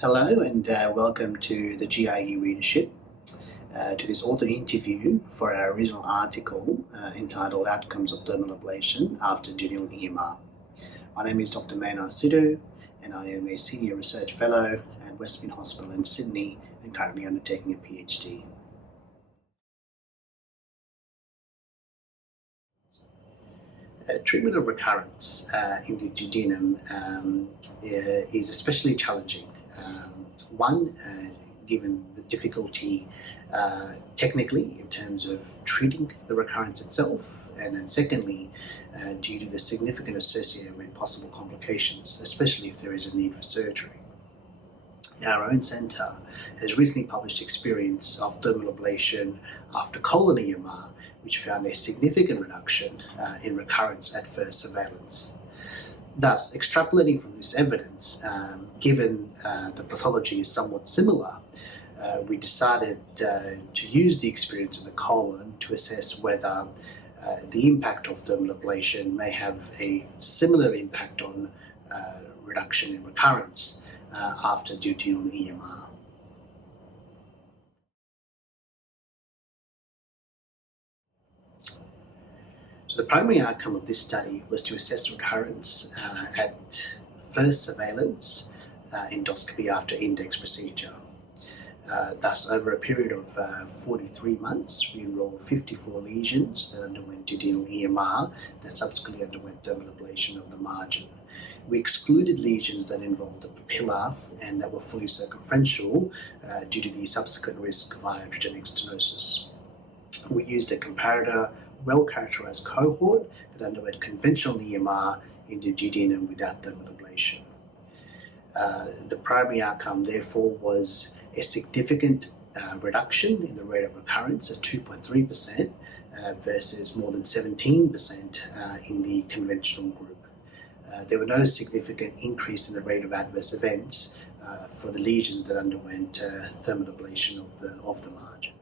Hello and welcome to the GIE readership, to this author interview for our original article entitled Outcomes of Dermal Ablation After Duodenal EMR. My name is Dr. Mayenaaz Sidhu and I am a Senior Research Fellow at Westmead Hospital in Sydney and currently undertaking a PhD. Treatment of recurrence in the duodenum is especially challenging. Given the difficulty technically in terms of treating the recurrence itself, and then secondly, due to the significant associated with possible complications, especially if there is a need for surgery. Our own centre has recently published experience of dermal ablation after colon EMR, which found a significant reduction in recurrence at first surveillance. Thus, extrapolating from this evidence, given the pathology is somewhat similar, we decided to use the experience in the colon to assess whether the impact of dermal ablation may have a similar impact on reduction in recurrence after duodenal EMR. So the primary outcome of this study was to assess recurrence at first surveillance endoscopy after index procedure. Thus, over a period of 43 months, we enrolled 54 lesions that underwent duodenal EMR that subsequently underwent dermal ablation of the margin. We excluded lesions that involved the papilla and that were fully circumferential due to the subsequent risk of iatrogenic stenosis. We used a comparator well-characterized cohort that underwent conventional EMR in the duodenum without dermal ablation. The primary outcome, therefore, was a significant reduction in the rate of recurrence at 2.3% versus more than 17% in the conventional group. There were no significant increase in the rate of adverse events for the lesions that underwent thermal ablation of the margin.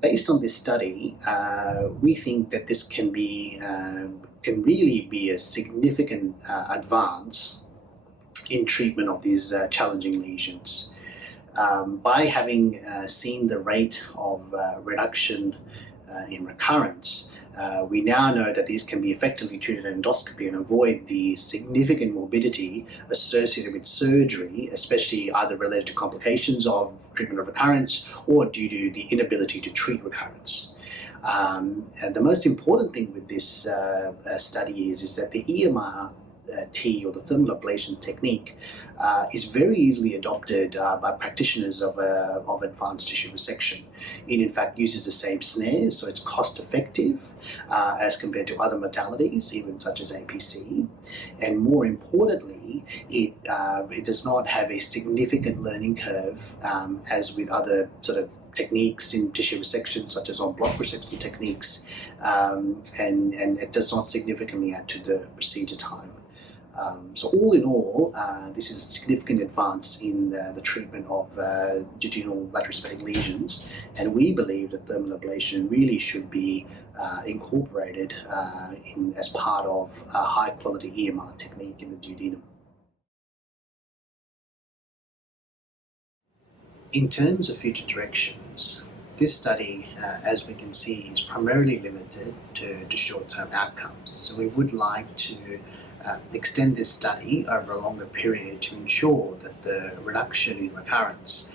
Based on this study, we think that this can really be a significant advance in treatment of these challenging lesions. By having seen the rate of reduction in recurrence, we now know that these can be effectively treated in endoscopy and avoid the significant morbidity associated with surgery, especially either related to complications of treatment of recurrence or due to the inability to treat recurrence. And the most important thing with this study is that the EMR or the thermal ablation technique is very easily adopted by practitioners of advanced tissue resection. It in fact uses the same snares, so it's cost effective as compared to other modalities, even such as APC. And more importantly, it does not have a significant learning curve as with other sort of techniques in tissue resection, such as on block resection techniques, and it does not significantly add to the procedure time. So all in all, this is a significant advance in the treatment of duodenal lateroscopic lesions, and we believe that thermal ablation really should be incorporated as part of a high-quality EMR technique in the duodenum. In terms of future directions, this study, as we can see, is primarily limited to short-term outcomes. So we would like to extend this study over a longer period to ensure that the reduction in recurrence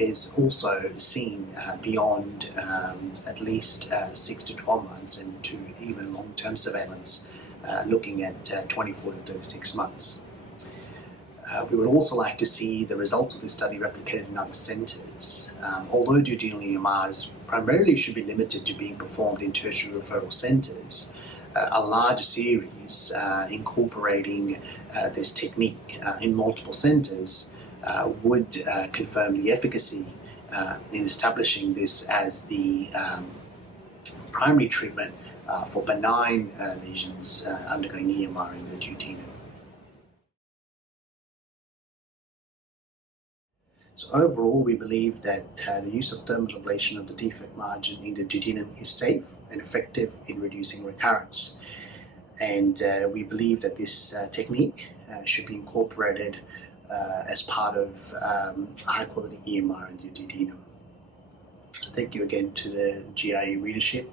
is also seen beyond at least 6 to 12 months and to even long-term surveillance, looking at 24 to 36 months. We would also like to see the results of this study replicated in other centres. Although duodenal EMRs primarily should be limited to being performed in tertiary referral centres, a larger series incorporating this technique in multiple centres would confirm the efficacy in establishing this as the primary treatment for benign lesions undergoing EMR in the duodenum. So overall, we believe that the use of thermal ablation of the defect margin in the duodenum is safe and effective in reducing recurrence. and we believe that this technique should be incorporated as part of high-quality EMR in the duodenum. Thank you again to the GIE readership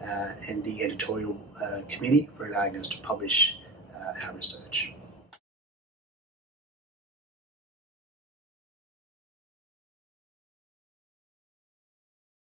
and the editorial committee for allowing us to publish our research.